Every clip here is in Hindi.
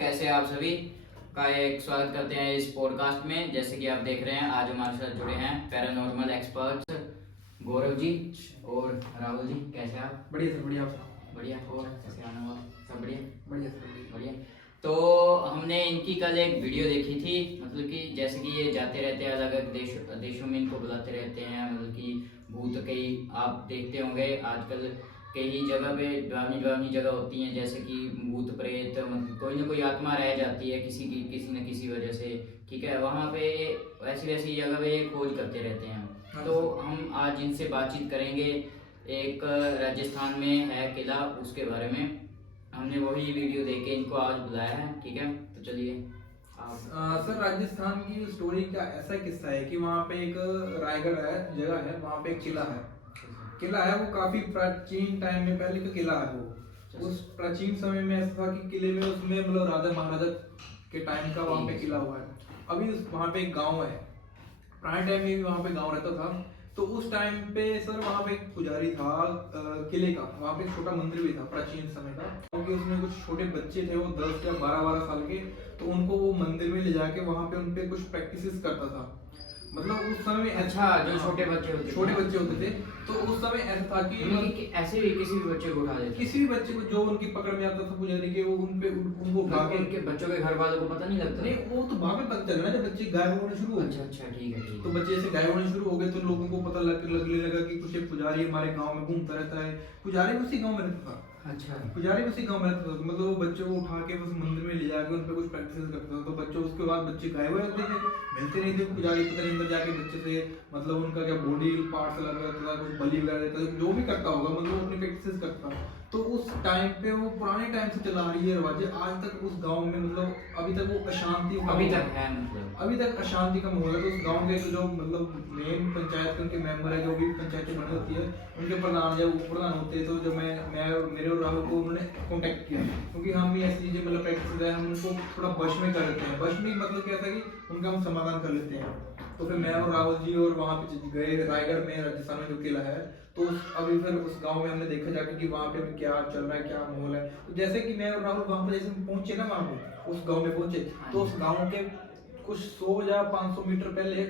कैसे आप सभी का एक स्वागत करते हैं इस पॉडकास्ट में। जैसे कि आप देख रहे हैं, आज हमारे साथ जुड़े हैं पैरानॉर्मल एक्सपर्ट्स गौरव जी और राहुल जी। कैसे आप? बढ़िया सर, बढ़िया। आप बढ़िया। और कैसे आना हुआ? सब बढ़िया? बढ़िया सर, बढ़िया। तो हमने इनकी कल एक वीडियो देखी थी, मतलब कि जैसे कि ये जाते रहते हैं अलग अलग देशों में, इनको बुलाते रहते हैं, मतलब कि भूत कई आप देखते होंगे आजकल कई जगह पे डरावनी डरावनी जगह होती हैं, जैसे कि भूत प्रेत, मतलब कोई ना कोई आत्मा रह जाती है किसी न किसी वजह से। ठीक है, वहाँ पे वैसी वैसी जगह पे खोज करते रहते हैं। तो हम आज इनसे बातचीत करेंगे। एक राजस्थान में है किला, उसके बारे में हमने वही वीडियो देख के इनको आज बुलाया है। ठीक है, तो चलिए आप। सर राजस्थान की स्टोरी का ऐसा किस्सा है कि वहाँ पे एक रायगढ़ है, जगह है, वहाँ पे एक किला है। किला है, वो काफी प्राचीन टाइम में पहले का किला है वो। उस प्राचीन समय में ऐसा था कि किले में उसमें मतलब राजा महाराजा के टाइम का वहाँ पे किला हुआ है। अभी वहाँ पे एक गाँव है, पुराने टाइम में भी वहाँ पे गाँव रहता था। तो उस टाइम पे सर वहाँ पे एक पुजारी था किले का, वहाँ पे एक छोटा मंदिर भी था प्राचीन समय का, क्योंकि उसमें कुछ छोटे बच्चे थे, वो 10 या 12 साल के। तो उनको वो मंदिर में ले जाके वहाँ पे उनपे कुछ प्रैक्टिसेस करता था। मतलब उस समय अच्छा, जो छोटे बच्चे होते थे। तो उस समय ऐसा था कि ऐसे भी किसी भी बच्चे को उठा देते, किसी भी बच्चे को जो उनकी पकड़ में आता था पुजारी के, वो उनको उठा के। उनके बच्चों के घर वालों को पता नहीं लगता? नहीं, वो तो बाद में पता चला ना, जब बच्चे गायब होने शुरू हो। अच्छा, ठीक है। तो बच्चे ऐसे गायब होने शुरू हो गए, तो लोगों को पता लगने लगा कि कुछ एक पुजारी हमारे गांव में घूमता रहता है। पुजारी उसी गांव में रहता था। अच्छा, पुजारी उसी गांव में रहता था। मतलब वो बच्चों को उठा के उस मंदिर में ले जाके उन पे कुछ प्रैक्टिस करता था। तो बच्चों उसके बाद बच्चे गायब हो जाते थे, मिलते नहीं थे। पुजारी पता नहीं अंदर जाके बच्चे से मतलब उनका क्या बॉडी पार्ट्स अलग रहता था, कुछ बलि वगैरह देता था, जो भी करता होगा, मतलब वो अपनी प्रैक्टिस करता। तो उस टाइम पे वो पुराने टाइम से चला आ रही है रिवाज, आज तक उस गांव में मतलब अभी तक वो अशांति अभी तक है, मतलब अभी तक अशांति का माहौल है। तो उस गांव के जो मतलब मेन पंचायत के उनके मेंबर है, जो भी पंचायत बनी होती है, उनके प्रधान जब उप प्रधान होते हैं, तो जब मैं और मेरे और राहुल को उन्होंने कांटेक्ट किया, क्योंकि हम भी ऐसी चीजें मतलब प्रैक्टिस है, हम उनको थोड़ा वश में कर लेते हैं। वश में मतलब क्या था कि उनका हम समाधान कर लेते हैं। तो फिर मैं और राहुल जी और वहाँ पे गए रायगढ़ में, राजस्थान में जो किला है। तो अभी फिर उस गांव में हमने देखा जाके कि वहाँ पे क्या चल रहा है, क्या माहौल है। तो जैसे कि मैं और राहुल वहाँ पे जैसे पहुंचे ना, वहाँ पे उस गांव में पहुंचे, तो उस गांव के कुछ 100 या 500 मीटर पहले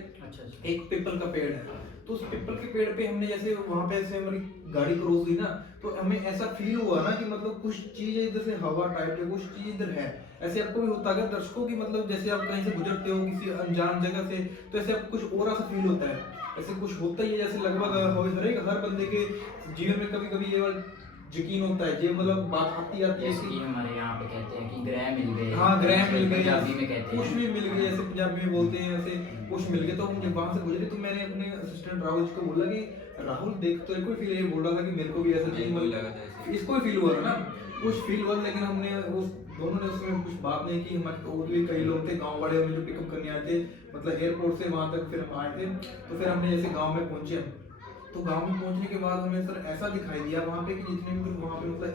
एक पीपल का पेड़ है। तो उस पीपल के पेड़ पे हमने जैसे वहां पे ऐसे हमारी गाड़ी क्रॉस हुई ना, तो हमें ऐसा फील हुआ ना कि मतलब कुछ चीज इधर से हवा टाइप है, कुछ चीज इधर है। ऐसे आपको भी होता है दर्शकों की, मतलब जैसे आप कहीं से गुजरते हो किसी अनजान जगह से, तो ऐसे आपको कुछ और सा फील होता है। ऐसे कुछ होता ही है, जैसे लगभग हर बंदे के जीवन में कभी कभी ये यकीन होता है, ये मतलब बात आती है कि हमारे यहाँ पे कहते हैं कि ग्रह मिल गए। हाँ, ग्रह मिल गए, पंजाबी में कहते हैं कुछ भी मिल गए, ऐसे पंजाबी में बोलते हैं, ऐसे कुछ मिल गए। तो मुझे वहां से गुजरे, तो मैंने अपने असिस्टेंट राहुल जी को बोला कि राहुल देख, तो कोई फील, ये बोल रहा था कि मेरे को भी ऐसा चीज लगा था, इसको भी फील हुआ था ना, कुछ फील हुआ। लेकिन हमने उस दोनों ने उसमें कुछ बात नहीं की। हमारे और भी कई लोग थे गांव वाले, हमें जो पिकअप करने आए थे, मतलब एयरपोर्ट से वहां तक फिर हम आए थे। तो फिर हमने जैसे गाँव में पहुंचे, तो गांव में पहुंचने के बाद हमें सर ऐसा दिखाई दिया वहां पे कि जितने भी वहां पे मतलब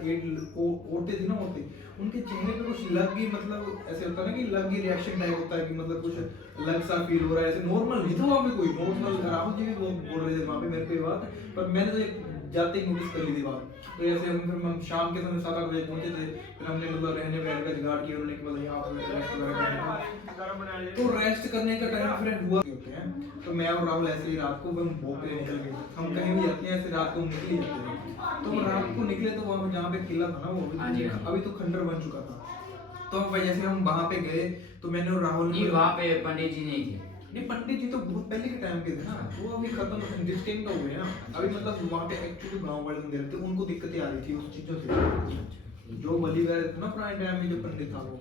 औरतें थी ना, औरतें, उनके चेहरे पे कुछ अलग ही, मतलब ऐसे होता है ना कि अलग ही रिएक्शन टाइप होता है, कि मतलब कुछ अलग सा फील हो रहा है। ऐसे नॉर्मल नहीं था वहां पे, कोई नॉर्मल। राहुल जी भी बोल रहे थे वहां पे मेरे को ये बात, पर मैंने तो जाते ही नोटिस कर ली थी बात। तो ऐसे हम शाम के समय 7-8 बजे पहुंचे थे। फिर हमने मतलब रहने वगैरह का जुगाड़ किया, उन्होंने कि मतलब यहाँ पर रेस्ट वगैरह करने का। तो रेस्ट करने का टाइम फिर हुआ होते हैं। तो मैं और राहुल ऐसे ही रात को हम वॉक पे निकल गए। हम कहीं भी जाते हैं ऐसे रात को निकल ही जाते हैं। तो रात को निकले, तो वहाँ जहाँ पे किला था ना, वो अभी तो खंडर बन चुका था। तो जैसे हम वहाँ पे गए, तो मैंने और राहुल ने वहाँ पे पंडित जी नहीं थे। नहीं, पंडित जी तो बहुत पहले के टाइम के थे ना, वो अभी खत्म डिस्टिंक्ट हो गए ना। अभी मतलब वहाँ पे एक्चुअली गांव वाले बंदे रहते, उनको दिक्कतें आ रही थी उस चीजों से, जो बलि वगैरह थे ना पुराने टाइम में, जो पंडित था वो।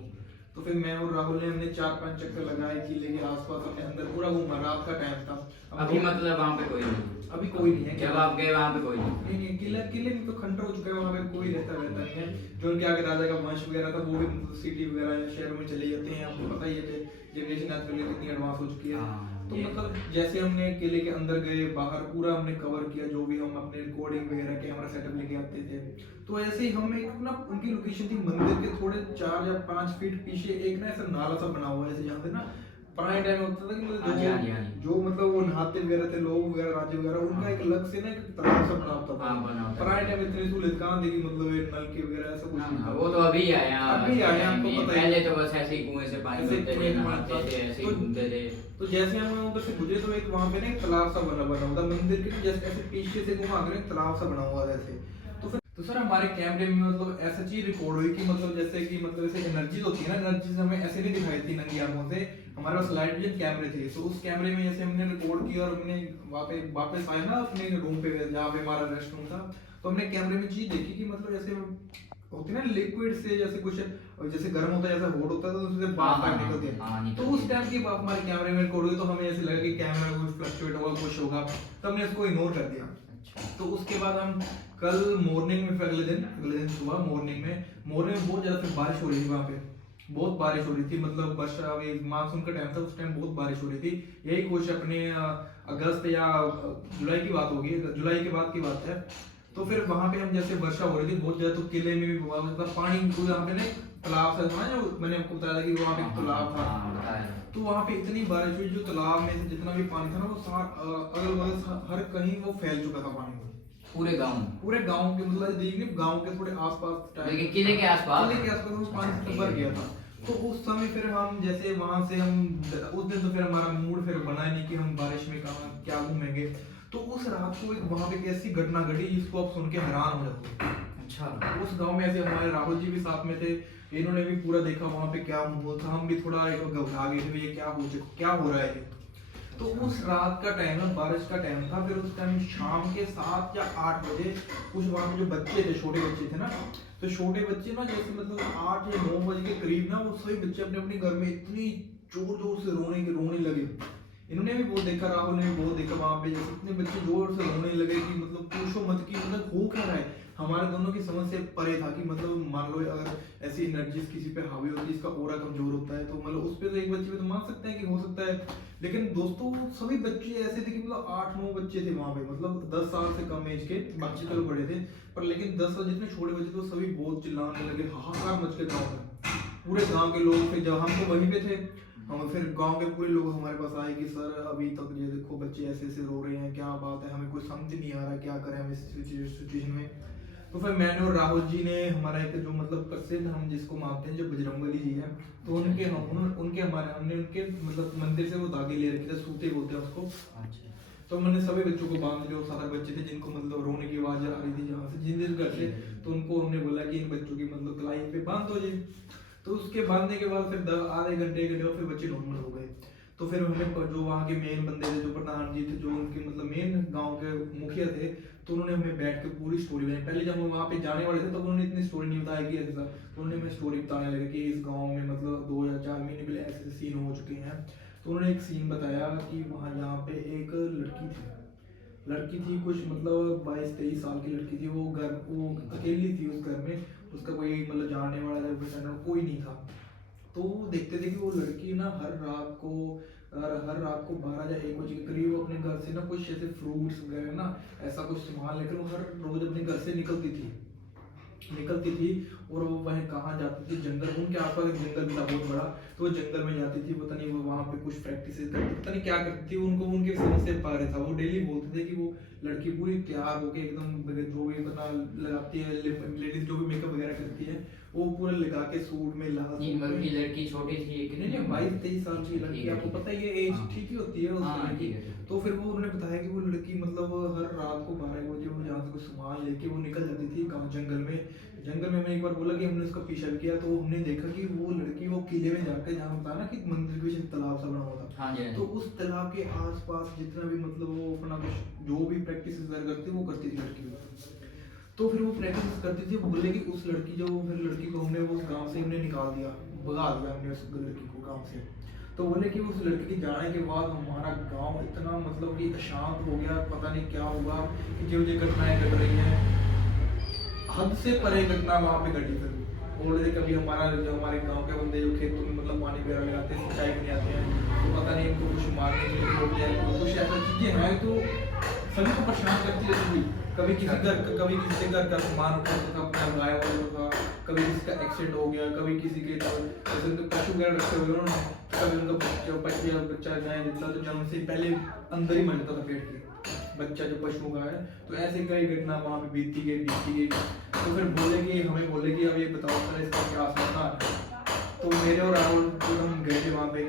तो फिर मैं और राहुल ने हमने 4-5 चक्कर लगाए किले के आसपास, अपने अंदर पूरा घूमा। रात का टाइम था। अभी मतलब वहाँ पे कोई नहीं? अभी कोई नहीं है। जब आप गए वहाँ पे कोई नहीं नहीं, किले में तो खंडर हो चुका है, वहाँ पे कोई रहता नहीं है। जो उनके आगे राजा का वंश वगैरह था, वो भी सिटी वगैरह या शहरों में चले जाते हैं। आपको पता ही है जनरेशन आजकल कितनी एडवांस हो चुकी है। तो मतलब जैसे हमने किले के अंदर गए, बाहर पूरा हमने कवर किया, जो भी हम अपने रिकॉर्डिंग वगैरह कैमरा सेटअप लेके आते थे। तो ऐसे ही हम एक ना, उनकी लोकेशन थी मंदिर के थोड़े 4 या 5 फीट पीछे, एक ना ऐसा नाला सा बना हुआ है, जैसे जहाँ पे ना पुराने टाइम में होता था कि हाँ जी, हाँ जी, हाँ जी। जो मतलब वो नहाते वगैरह थे लोग वगैरह राजे वगैरह उनका एक अलग से ना एक तालाब सा बना होता था। हाँ, बना होता था। पुराने टाइम में इतनी सहूलियत कहाँ थी कि मतलब ये नलके वगैरह ऐसा कुछ ना, नहीं ना, था। वो तो अभी आए हैं, अभी आए हैं, आपको पता ही है। पहले तो बस ऐसे ही कुएं से पानी ऐसे भरते थे, कुएं से नहाते पानी थे, ऐसे ही तो- घूमते थे। तो जैसे हम उधर से गुजरे तो एक वहाँ पे ना एक तालाब सा बना हुआ था मंदिर के जैसे ऐसे पीछे से घुमा कर एक तालाब सा बना हुआ था ऐसे। तो सर हमारे कैमरे में मतलब ऐसा चीज रिकॉर्ड हुई कि मतलब जैसे कि मतलब ऐसे एनर्जीज होती है ना, एनर्जीज हमें ऐसे नहीं दिखाई थी नंगी आंखों से। हमारे पास लाइट विजन कैमरे थे, तो उस कैमरे में जैसे हमने रिकॉर्ड किया और हमने वहाँ पे वापस आए ना अपने रूम पे जहाँ पे हमारा रेस्ट रूम था, तो हमने कैमरे में चीज देखी कि मतलब जैसे होती है ना लिक्विड से जैसे कुछ जैसे गर्म होता है जैसा हॉट होता है तो उससे भाप हाँ, निकलती हाँ, है। तो उस टाइम की भाप हमारे कैमरे में रिकॉर्ड हुई, तो हमें ऐसे लगा कि कैमरा कुछ फ्लक्चुएट होगा कुछ होगा, तो हमने उसको इग्नोर कर दिया। तो उसके बाद हम कल मॉर्निंग में फिर अगले दिन सुबह मॉर्निंग में बहुत ज्यादा फिर बारिश हो रही थी वहाँ पे, बहुत बारिश हो रही थी, मतलब वर्षा अभी मानसून का टाइम था, उस टाइम बहुत बारिश हो रही थी। यही कुछ अपने अगस्त या जुलाई की बात होगी, जुलाई के बाद की बात है। तो फिर वहाँ पे हम जैसे वर्षा हो रही थी बहुत ज्यादा, तो किले में भी मतलब पानी को यहाँ पे ना तालाब सा था, जो मैंने आपको बताया था कि वहाँ पे एक तालाब था। तो वहाँ पे इतनी बारिश हुई, जो तालाब में से जितना भी पानी था ना वो अगल बगल हर कहीं वो फैल चुका था पानी। पूरे गांव के मतलब देखिए गांव के थोड़े आसपास लेकिन किले के आसपास वो पानी से भर गया था। तो उस समय फिर हम जैसे वहां से हम उस दिन तो फिर हमारा मूड फिर बना ही नहीं कि हम बारिश में कहाँ क्या घूमेंगे। तो उस रात को एक वहां पे एक ऐसी घटना घटी जिसको आप सुन के हैरान हो जाते हो। अच्छा, उस गांव में ऐसे हमारे राहुल जी भी साथ में थे, इन्होंने भी पूरा देखा वहां पे क्या माहौल था, हम भी थोड़ा घबरा गए थे ये क्या हो रहा है। तो उस रात का टाइम है, बारिश का टाइम था, फिर उस टाइम शाम के 7 या 8 बजे कुछ वहाँ पे जो बच्चे थे, छोटे बच्चे थे ना, तो छोटे बच्चे ना जैसे मतलब 8 या 9 बजे के करीब ना वो सभी बच्चे अपने अपने घर में इतनी जोर जोर से रोने लगे। इन्होंने भी बहुत देखा, राहुल ने भी बहुत देखा वहाँ पे जैसे इतने बच्चे जोर से रोने लगे कि मतलब पूछो मत कि मतलब हो क्या रहा है। हमारे दोनों की समझ से परे था कि मतलब मान लो अगर ऐसी एनर्जीज किसी पे हावी होती है, इसका ऑरा कमजोर होता है, तो मतलब उस पे तो एक बच्चे पे तो मान सकते हैं कि हो सकता है। लेकिन दोस्तों सभी बच्चे ऐसे थे कि मतलब 8-9 बच्चे थे वहाँ पे, मतलब 10 साल से कम एज के बच्चे चलो बड़े थे, पर लेकिन 10 साल जितने छोटे बच्चे थे सभी बहुत चिल्लाने लगे, हाहाकार मच के गाँव में। पूरे गांव के लोग, फिर जब हम तो वहीं पे थे, हम फिर गांव के पूरे लोग हमारे पास आए कि सर अभी तक ये देखो बच्चे ऐसे ऐसे रो रहे हैं, क्या बात है, हमें कुछ समझ नहीं आ रहा क्या करें हम इस सिचुएशन में। तो फिर मैंने और राहुल जी ने हमारा एक जो मतलब प्रसिद्ध हम जिसको मानते हैं जो बजरंगबली जी हैं, तो उनके हमने उनके मतलब मंदिर से वो धागे ले रखे थे, सूते बोलते हैं उसको। अच्छा। तो मैंने सभी बच्चों को बांध, जो 7 बच्चे थे जिनको मतलब रोने की आवाज आ रही थी जहाँ से जिन घर से, तो उनको हमने बोला कि इन बच्चों की मतलब कलाई पे बांध दो जी। तो उसके बांधने के बाद फिर आधे घंटे और फिर बच्चे नॉर्मल हो गए। तो फिर हमें जो वहाँ के मेन बंदे थे, जो प्रधान जी थे, जो उनके मतलब मेन गांव के मुखिया थे, तो उन्होंने हमें बैठ के पूरी स्टोरी बताई। पहले जब हम वहाँ पे जाने वाले थे तब उन्होंने इतनी स्टोरी नहीं बताई कि ऐसा, तो उन्होंने हमें स्टोरी बताने लगे कि इस गांव में मतलब 2 या 4 महीने पहले ऐसे सीन हो चुके हैं। तो उन्होंने एक सीन बताया कि वहाँ यहाँ पे एक लड़की थी कुछ मतलब 22-23 साल की लड़की थी, वो अकेली थी उस घर में, उसका कोई मतलब जानने वाला कोई नहीं था। तो देखते थे कि वो लड़की ना हर रात को 12 या 1 बजे के करीब वो अपने घर से ना कुछ ऐसे फ्रूट्स वगैरह ना ऐसा कुछ सामान लेकर वो हर रोज अपने घर से निकलती थी और वो वह कहाँ जाती थी, जंगल, उनके आसपास एक जंगल भी था बहुत बड़ा, तो वो जंगल में जाती थी, पता नहीं वो वहाँ पे कुछ प्रैक्टिस करती, पता नहीं क्या करती थी, उनको उनके समझ से परे था। वो डेली बोलते थे कि वो लड़की पूरी तैयार होके एकदम जो भी अपना लगाती है, लेडीज जो भी मेकअप वगैरह करती है वो पूरा लगा के सूट में लाल लड़की छोटी थी, नहीं 22-23 साल की लड़की, आपको पता है ये एज ठीक ही होती है उस समय की। तो फिर वो उन्होंने बताया कि वो लड़की मतलब हर रात को 12 बजे वो जहाँ से कुछ सामान लेके वो निकल जाती थी गाँव जंगल में हमने एक बार बोला कि हमने उसका पीछा भी किया, तो हमने देखा कि वो लड़की वो किले में जाके, जहाँ बताया ना कि मंदिर के पीछे तालाब सा बना हुआ था, तो उस तालाब के आसपास जितना भी मतलब वो अपना कुछ जो भी प्रैक्टिस करती वो करती थी लड़की। तो फिर वो प्रैक्टिस करती थी, बोले कि उस लड़की को हमने वो गांव से हमने निकाल दिया, भगा दिया हमने उस लड़की को गांव से। तो बोले कि उस लड़की के जाने के बाद हमारा गांव इतना मतलब कि अशांत हो गया, पता नहीं क्या हुआ कि जो घटनाएं घट रही हैं, हद से परे घटना वहाँ पे घटी। फिर बोल रहे थे कभी हमारे गांव के बंदे जो खेतों में मतलब पानी वगैरह लगाते हैं, सिंचाई करने आते हैं, तो पता नहीं इनको कुछ मारने के लिए बोलते हैं, कुछ ऐसा चीजें हैं तो सभी को परेशान करती रहती थी। कभी किसी के घर का सामान उठा था, अपना गाय वालों का, कभी किसी का एक्सीडेंट हो गया, कभी किसी के जैसे उनके पशु वगैरह रखे हुए उन्होंने, कभी उनका बच्चा गाय देता तो जन्म से पहले अंदर ही मर जाता था पेट के बच्चा जो पशुओं का है। तो ऐसे कई घटना वहाँ पे बीतती गई। तो फिर हमें बोले कि अब ये बताओ सर इसका क्या समाधान है। तो मेरे और राहुल जब हम गए थे वहाँ पे,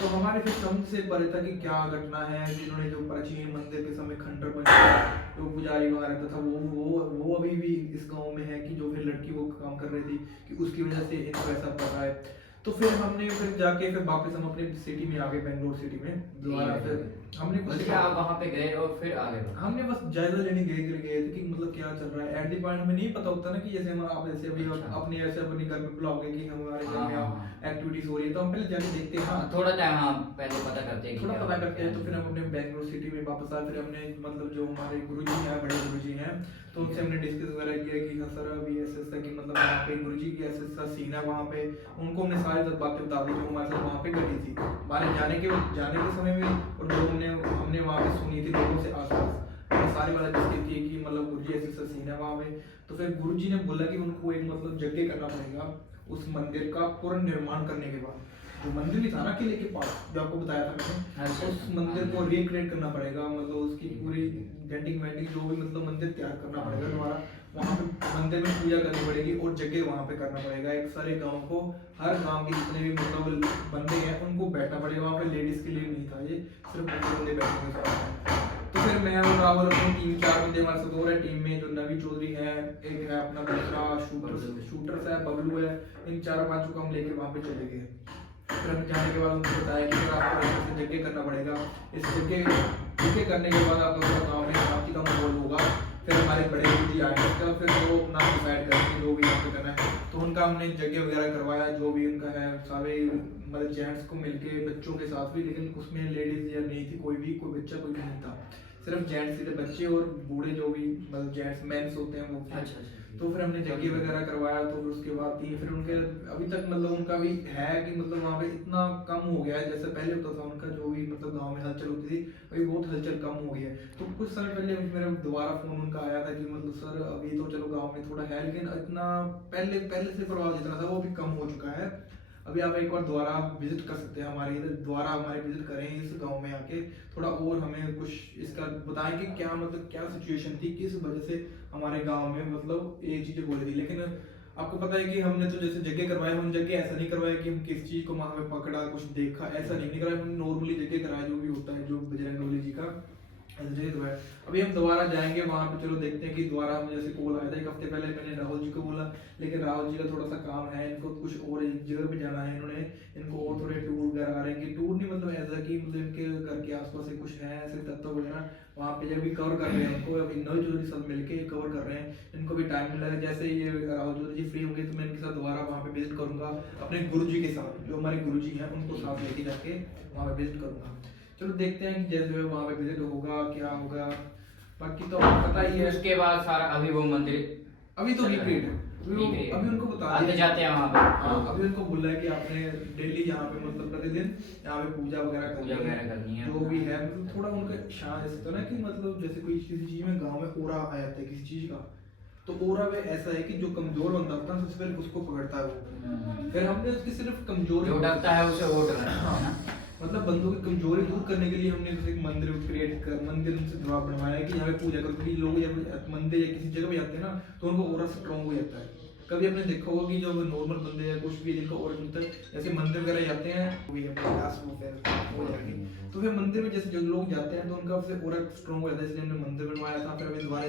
तो हमारे फिर समझ से परे था कि क्या घटना है। जिन्होंने जो प्राचीन मंदिर के समय खंडर बनाया, जो पुजारी वहाँ रहता था वो अभी भी इस गांव में है कि जो फिर लड़की वो काम कर रही थी कि उसकी वजह से इनको ऐसा पड़ रहा है। तो फिर हमने फिर जाके फिर वापस हम अपने सिटी में आ गए, बेंगलोर सिटी में दोबारा। फिर हमने कुछ आप वहाँ पे गए और फिर आ गए? हमने बस जायजा लेने गए थे कि मतलब क्या चल रहा है। एट द पॉइंट हमें नहीं पता होता ना कि जैसे हम आप ऐसे अभी अपने ऐसे अपने घर में बुलाओगे कि हमारे घर में एक्टिविटीज हो रही है, तो हम पहले जाके देखते हैं। हाँ, थोड़ा टाइम हम पहले पता करते हैं, थोड़ा पता करते हैं। तो फिर हम अपने बेंगलोर सिटी में वापस आए। फिर हमने मतलब जो हमारे गुरुजी हैं, बड़े गुरुजी हैं, तो उनसे हमने डिस्कस वगैरह किया कि हाँ सर अभी ऐसा कि मतलब वहाँ पे गुरुजी की ऐसा सीन है वहाँ पे। उनको हमने सारी बातें बता दी जो हमारे साथ वहाँ पे घटी थी हमारे जाने के समय में, और जो हमने वहाँ पे सुनी थी लोगों से आसपास सारी बातें डिस्कस की कि मतलब गुरुजी ऐसा सीन है वहाँ पे। तो फिर गुरुजी ने बोला कि उनको एक मतलब यज्ञ करना पड़ेगा उस मंदिर का पुनर्निर्माण करने के बाद। जो मंदिर भी था ना किले के पास जो आपको बताया था मैंने, उस मंदिर को रिक्रिएट करना पड़ेगा, मतलब उसकी पूरी डेंटिंग वेंटिंग जो भी मतलब मंदिर तैयार करना पड़ेगा दोबारा। वहाँ पे मंदिर में पूजा करनी पड़ेगी और जगह वहाँ पे करना पड़ेगा। एक सारे गाँव को, हर गाँव के जितने भी मतलब बंदे हैं उनको बैठना पड़ेगा वहाँ पे। लेडीज के लिए नहीं था ये, सिर्फ बंदे बैठेंगे। तो फिर मैं और राहुल अपनी टीम 4 बंदे हमारे साथ और है टीम में, जो नवी चौधरी है, एक है अपना दूसरा शूटर है, बबलू है, इन 4-5 को हम लेके वहाँ पे चले गए। फिर हम जाने के बाद उनको बताया कि फिर आपको ऐसे जगह करना पड़ेगा। इस जगह करने के बाद आपका पूरा गाँव में शांति का माहौल होगा। फिर हमारे बड़े गुरुजी आएंगे, फिर वो अपना डिसाइड करेंगे जो भी यहाँ पे करना है। तो उनका हमने जगह वगैरह करवाया, जो भी उनका है सारे मतलब जेंट्स को मिलके, बच्चों के साथ भी, लेकिन उसमें लेडीज या नहीं थी कोई बच्चा कोई भी नहीं था, सिर्फ जेंट्स थे, बच्चे और बूढ़े जो भी मतलब जेंट्स मेंस होते हैं वो। अच्छा। तो फिर हमने जगह वगैरह करवाया। तो फिर उसके बाद फिर उनके अभी तक मतलब उनका भी है कि मतलब वहाँ पे इतना कम हो गया है जैसे पहले होता था उनका, जो भी मतलब गांव में हलचल होती थी अभी बहुत हलचल कम हो गई है। तो कुछ समय पहले मेरा दोबारा फोन उनका आया था कि मतलब सर अभी तो चलो गाँव में थोड़ा है, लेकिन इतना पहले से प्रभाव जितना था वो भी कम हो चुका है। अभी आप एक बार दोबारा विजिट कर सकते हैं हमारे इधर, दोबारा हमारे विजिट करें इस गांव में आके, थोड़ा और हमें कुछ इसका बताएं कि क्या मतलब क्या सिचुएशन थी, किस वजह से हमारे गांव में मतलब ये चीजें बोली थी। लेकिन आपको पता है कि हमने तो जैसे जगह करवाए, हम जगह ऐसा नहीं करवाया कि हम किस चीज को वहां पे पकड़ा कुछ देखा, ऐसा नहीं कराया। हम नॉर्मली जगह कराया जो भी होता है, जो बजरंगबली जी का जगह करवाया। अभी हम दोबारा जाएंगे वहां पे, चलो देखते हैं कि दोबारा हम जैसे कॉल आया था 1 हफ्ते पहले, मैंने राहुल जी को बोला, लेकिन राहुल जी का थोड़ा सा काम है, इनको कुछ और एक जगह पे जाना है, इन्होंने इनको और थोड़े टूर वगैरह आ रहे हैं। टूर नहीं मतलब ऐसा कि मतलब इनके घर के आसपास से कुछ है ऐसे तत्व वगैरह वहाँ पे जब भी कवर कर रहे हैं उनको, अभी नौ चौधरी सब मिलके कवर कर रहे हैं, इनको भी टाइम मिला है। जैसे ये राहुल चौधरी जी फ्री होंगे तो मैं इनके साथ दोबारा वहाँ पे विजिट करूंगा अपने गुरुजी के साथ, जो हमारे गुरुजी हैं उनको साथ लेके जाके वहाँ पे विजिट करूंगा। चलो देखते हैं कि जैसे वहाँ पे विजिट होगा क्या होगा, बाकी तो पता ही है। उसके बाद सारा अभी वो मंदिर अभी तो रिक्रिएट है, अभी उनको बता आते जाते हैं वहाँ पे। हाँ, अभी उनको बोला है कि आपने डेली यहाँ पे मतलब प्रतिदिन यहाँ पे पूजा वगैरह करनी है, जो भी है मतलब थोड़ा उनका शान ऐसे तो ना कि मतलब जैसे कोई किसी चीज में गांव में ओरा आ जाता है किसी चीज का, तो ओरा में ऐसा है कि जो कमजोर बंदा होता है सबसे पहले उसको पकड़ता है वो। फिर हमने उसकी सिर्फ कमजोरी जो डरता है उसे वो डरना है, मतलब बंदों की कमजोरी दूर करने के लिए हमने जैसे एक मंदिर क्रिएट कर मंदिर से जवाब बनवाया कि यहाँ पे पूजा करो, क्योंकि लोग जब मंदिर या किसी जगह पे जाते हैं ना तो उनको ओरा स्ट्रॉन्ग हो जाता है। कभी आपने देखा होगा कि जो नॉर्मल बंदे हैं कुछ भी जिनका और मिलता है, जैसे मंदिर वगैरह जाते हैं वही हो जाएगी। तो फिर मंदिर में जैसे जो लोग जाते हैं तो उनका उससे और स्ट्रॉन्ग हो जाता है, इसलिए हमने मंदिर बनवाया था। फिर अभी दोबारा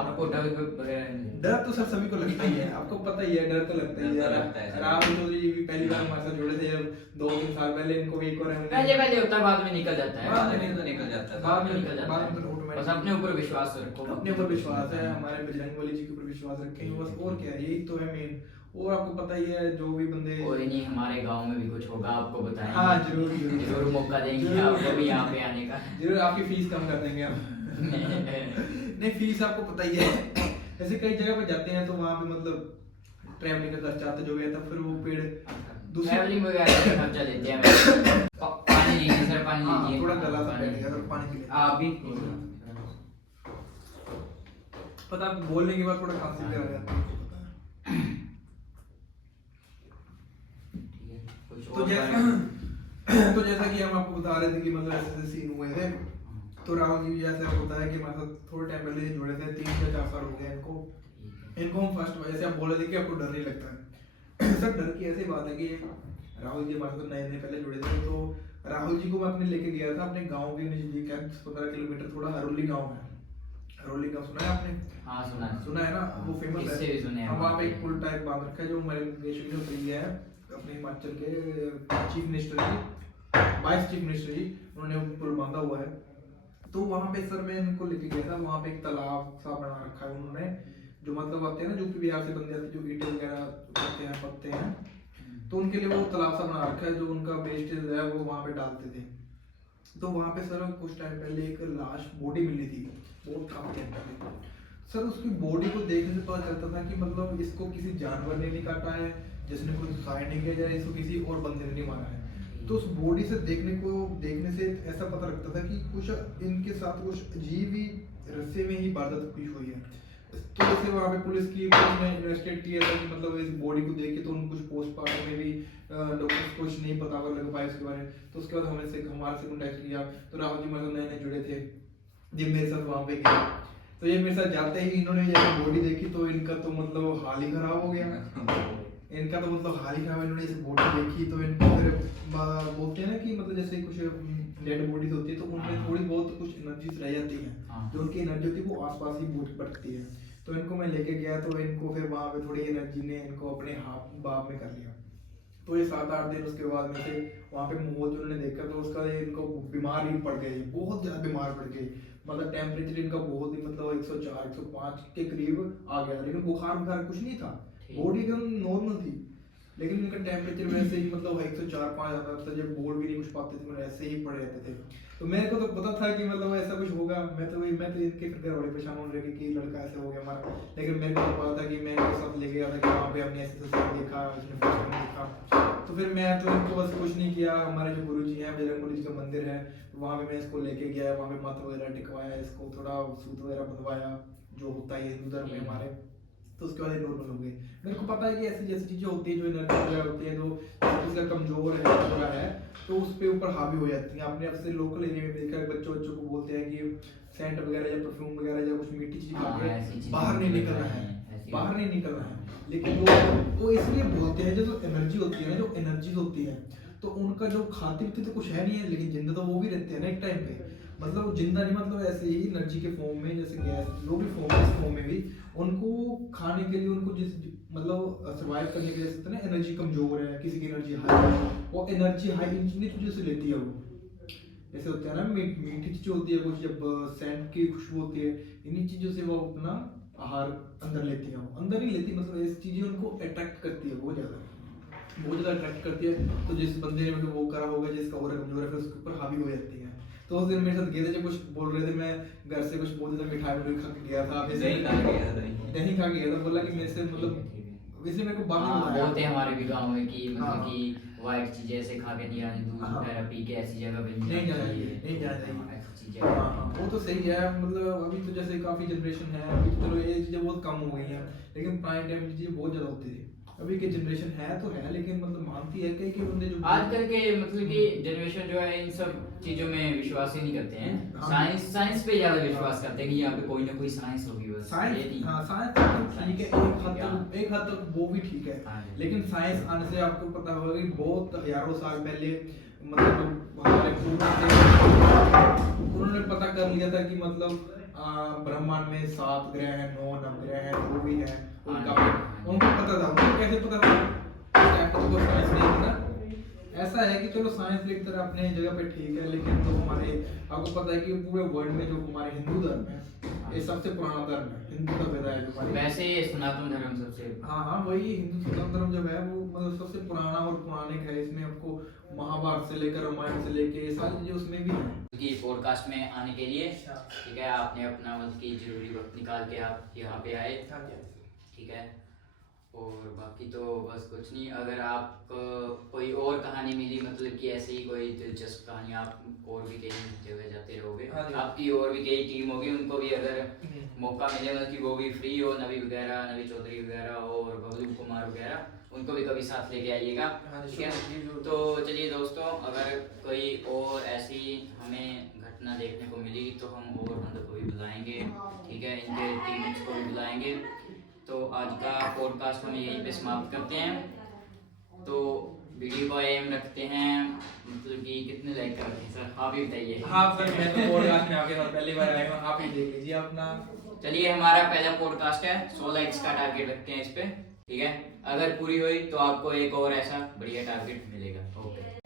आपको डर तो सर सभी को लगता ही है, आपको पता ही है, डर तो लगता ही है। राहुल चौधरी जी भी पहली बार हमारे साथ जुड़े थे 2-3 साल पहले, इनको भी एक बार पहले होता है, बाद में निकल जाता है, बाद में तो निकल जाता है, बाद में निकल जाता है। बस अपने ऊपर विश्वास रखो, अपने ऊपर विश्वास है, हमारे बजरंगबली जी के ऊपर विश्वास रखें बस, और क्या है, यही तो है मेन। और आपको पता ही है जो भी बंदे, और नहीं हमारे गांव में भी कुछ होगा आपको बताएंगे। हाँ जरूर मौका देंगे आपको भी यहाँ पे आने का, जरूर आपकी फीस कम कर देंगे हम नहीं फीस आपको पता ही है, ऐसे कई जगह पे जाते हैं तो वहाँ पे मतलब ट्रैवलिंग का खर्चा आता जो भी आता, फिर वो पेड़ ट्रैवलिंग वगैरह का खर्चा देते हैं। पानी लीजिए सर, पानी लीजिए, थोड़ा गला सा बैठ गया, पानी पी ले आप भी पता बोलने के बाद थोड़ा खांसी भी आ जाती है। कुछ तो और जैसा तो जैसा कि हम आपको बता रहे थे कि मतलब ऐसे ऐसे सीन हुए थे। तो राहुल जी जैसे आपको बताया कि मतलब थोड़े टाइम पहले जुड़े थे, 3 या 4 साल हो गए इनको। इनको हम फर्स्ट वजह से आप बोल रहे थे कि आपको डर नहीं लगता है। सर डर की ऐसी बात है कि राहुल जी हमारे साथ नए नए पहले जुड़े थे, तो राहुल जी को मैं अपने लेके गया था अपने गांव के नजदीक है, 15 किलोमीटर थोड़ा हरोली गांव है। हरोली गांव सुना है आपने? हाँ सुना है ना, वो फेमस इससे भी सुने है। हैं हम वहाँ पे वहाँ एक पुल टाइप बांध रखा है जो हमारे देश की जो प्रिय है अपने हिमाचल के चीफ मिनिस्टर जी, वाइस चीफ मिनिस्टर जी, उन्होंने वो पुल बांधा हुआ है। तो वहाँ पे सर मैं इनको लेके गया था, वहाँ पे एक तालाब सा बना रखा है उन्होंने, जो मतलब आते हैं ना यूपी बिहार से बंदे आते हैं जो ईंटें वगैरह उठाते हैं पत्ते हैं, तो उनके लिए वो तालाब सा बना रखा है जो उनका वेस्टेज है वो वहाँ पे डालते थे। तो वहाँ पे सर कुछ टाइम पहले एक लाश बॉडी मिली थी, बहुत काफी टाइम पहले। सर उसकी बॉडी को देखने से पता चलता था कि मतलब इसको किसी जानवर ने नहीं काटा है, जिसने कोई सुसाइड नहीं किया, या इसको किसी और बंदे ने नहीं मारा है। तो उस बॉडी से देखने से ऐसा पता लगता था कि कुछ इनके साथ कुछ अजीब ही रस्से में ही वारदात पेश हुई है। तो जैसे वहाँ पे पुलिस ने इन्वेस्टिगेट किया था कि मतलब इस बॉडी को देख के तो उनको कुछ पोस्टमार्टम में भी डॉक्टर्स कुछ नहीं पता लग पाया उसके बारे में। तो उसके बाद हमारा से कॉन्टैक्ट किया, तो राहुल जी मतलब नए नए जुड़े थे, ये मेरे साथ वहाँ पे गए। तो ये मेरे साथ जाते ही इन्होंने जैसे बॉडी देखी तो इनका तो मतलब हाल ही खराब हो गया। इनका तो मतलब हाल ही खराब, इन्होंने जैसे बॉडी देखी तो इनको फिर बोलते हैं ना कि मतलब जैसे कुछ डेड बॉडीज होती है तो उनमें थोड़ी बहुत कुछ एनर्जीज रह जाती हैं, जो उनकी एनर्जी होती है वो आसपास ही बढ़ती है। तो इनको मैं लेके गया तो इनको फिर वहाँ पे थोड़ी एनर्जी ने इनको अपने हाथ बाप में कर लिया। तो ये 7-8 दिन उसके बाद में से वहाँ पे माहौल जो उन्होंने देखा तो उसका इनको बीमार ही पड़ गए, बहुत ज़्यादा बीमार पड़ गए। मतलब टेम्परेचर इनका बहुत ही मतलब 104-105 के करीब आ गया, लेकिन बुखार कुछ नहीं था, बॉडी एकदम नॉर्मल थी। लेकिन इनका टेम्परेचर वैसे ही मतलब 104-105 आता था, जब बोल भी नहीं कुछ पाते थे, ऐसे ही पड़े रहते थे। तो मेरे को तो पता था कि मतलब ऐसा कुछ होगा, मैं तो इनके फिर घर वाले परेशान होने लगे कि लड़का ऐसे हो गया हमारा। लेकिन मेरे को तो पता था कि मैं इनके साथ लेके गया था कि वहाँ पे हमने ऐसे देखा, उसने फर्स्ट टाइम देखा। तो फिर मैं तो इनको बस कुछ नहीं किया, हमारे जो गुरु जी हैं बजरंग बली जी का मंदिर है, वहाँ पे मैं इसको लेके गया, वहाँ पे माथा वगैरह टिकवाया, इसको थोड़ा सूत वगैरह बंधवाया, जो होता है हिंदू धर्म में हमारे। तो उसके बाद नॉर्मल हो गए। मेरे को पता है कि ऐसी जैसी चीजें होती है जो एनर्जी वगैरह होती है, जो इसका कमजोर है पूरा है, तो उस पे ऊपर हावी हो जाती है। आपने आपसे लोकल एरिया में देखा है बच्चों को बोलते हैं कि सेंट वगैरह या परफ्यूम वगैरह या कुछ मीठी चीज खा के बाहर नहीं निकलना है, बाहर नहीं निकलना है। लेकिन वो इसलिए बोलते हैं जो एनर्जी होती है ना, जो एनर्जी होती है तो उनका जो खाते पीते तो कुछ है नहीं है, लेकिन जिंदा तो वो भी रहते हैं ना एक टाइम पे। मतलब वो जिंदा नहीं, मतलब ऐसे ही एनर्जी के फॉर्म में, जैसे गैस जो भी फॉर्म है, इस फॉर्म में भी उनको खाने के लिए, उनको जिस मतलब सर्वाइव करने के लिए ना, एनर्जी कमजोर है, किसी की एनर्जी हाई है, वो एनर्जी हाई इन चीज़ों से लेती है। वो जैसे होता है ना मीठी चीज़ें होती है कुछ, जब सेंट की खुशबू होती है, इन्हीं चीज़ों से वो अपना आहार अंदर लेती है। वो अंदर ही लेती, मतलब ऐसी चीज़ें उनको अट्रैक्ट करती है, बहुत ज़्यादा अट्रैक्ट करती है। तो जिस बंदे ने मतलब वो करा होगा, जिसका और कमजोर है, फिर उसके ऊपर हावी हो जाती है। तो उस दिन मेरे साथ गए थे, जब कुछ बोल रहे थे, मैं घर से कुछ बहुत ज़्यादा मिठाई खा के गया था, दही खा के गया था, बोला कि मेरे से मतलब वैसे मेरे को बाहर बोलते हैं हमारे भी गाँव में कि मतलब कि वाइट चीजें ऐसे खा के नहीं आनी, दूध वगैरह पी के ऐसी जगह पे नहीं जाना चाहिए, ऐसी चीजें। वो तो सही है। मतलब अभी तो जैसे काफी जनरेशन है, अभी तो चलो ये चीजें बहुत कम हो गई हैं, लेकिन पुराने टाइम में चीजें बहुत ज्यादा होती थी। अभी की जनरेशन है तो है, लेकिन मतलब मानती है कि बंदे जो आजकल के मतलब कि जनरेशन जो है इन सब चीजों में विश्वास ही नहीं करते हैं। साइंस पे ज्यादा विश्वास करते हैं कि यहाँ पे कोई ना कोई साइंस होगी, बस साइंस। हाँ साइंस ठीक है, एक हद तक वो भी ठीक है, लेकिन साइंस आने से आपको पता होगा कि बहुत हजारों साल पहले मतलब हमारे उन्होंने पता कर लिया था कि मतलब ब्रह्मांड में 7 ग्रह हैं, 9 नवग्रह हैं, जो भी है उनको पता था। उनको कैसे पता था? तो साइंस नहीं था। ऐसा है कि चलो साइंस एक तरह अपने जगह पे ठीक है, लेकिन जो हमारे आपको पता है कि पूरे वर्ल्ड में जो हमारे हिंदू धर्म है, ये सबसे पुराना धर्म है, हिंदू सभ्यता है जो हमारी। वैसे सनातन धर्म सबसे हाँ वही हिंदू सनातन धर्म जो है वो मतलब सबसे पुराना और पौराणिक है। इसमें आपको महाभारत से लेकर रामायण से लेकर ये सारी चीजें उसमें भी है। कि पॉडकास्ट में आने के लिए ठीक है, आपने अपना मतलब कि जरूरी वक्त निकाल के आप यहाँ पे आए, ठीक है। और बाकी तो बस कुछ नहीं। अगर आप कोई और कहानी मिली, मतलब कि ऐसे ही कोई दिलचस्प कहानी, आप और भी कई जगह जाते रहोगे, हाँ जी। आपकी और भी कई टीम होगी, उनको भी अगर मौका मिले, मतलब कि वो भी फ्री हो, नवी वगैरह, नवी चौधरी वगैरह और बबलू कुमार वगैरह, उनको भी कभी साथ लेके आइएगा। हाँ जी, ठीक है, जी, जरूर। तो चलिए दोस्तों, अगर कोई और ऐसी हमें घटना देखने को मिली तो हम और बंदों को भी बुलाएंगे, ठीक है, इनके टीममेट्स को भी बुलाएंगे। तो आज का पॉडकास्ट हम यहीं पे समाप्त करते हैं। तो वीडियो को एम रखते हैं, मतलब कि कितने लाइक करते हैं सर, आप ही बताइए। हाँ सर, मैं तो पॉडकास्ट में आपके साथ पहली बार आया हूँ, आप ही देख लीजिए अपना। चलिए, हमारा पहला पॉडकास्ट है, 100 लाइक्स का टारगेट रखते हैं इस पे, ठीक है। अगर पूरी हुई तो आपको एक और ऐसा बढ़िया टारगेट मिलेगा। ओके।